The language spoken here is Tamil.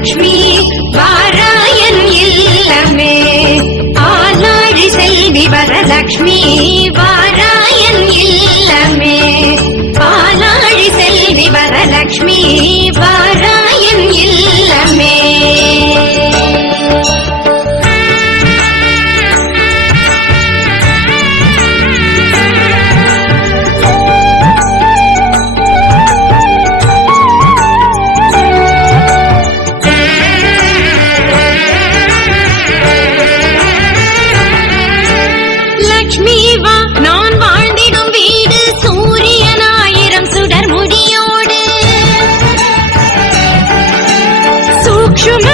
லக்ஷ்மி வாராயன் இல்லமே. ஆனாழி செல்வி வரலக்ஷ்மி வாராயன் இல்லமே. ஆனாழி செல்வி வரலக்ஷ்மி வாராயன் இல்ல Show.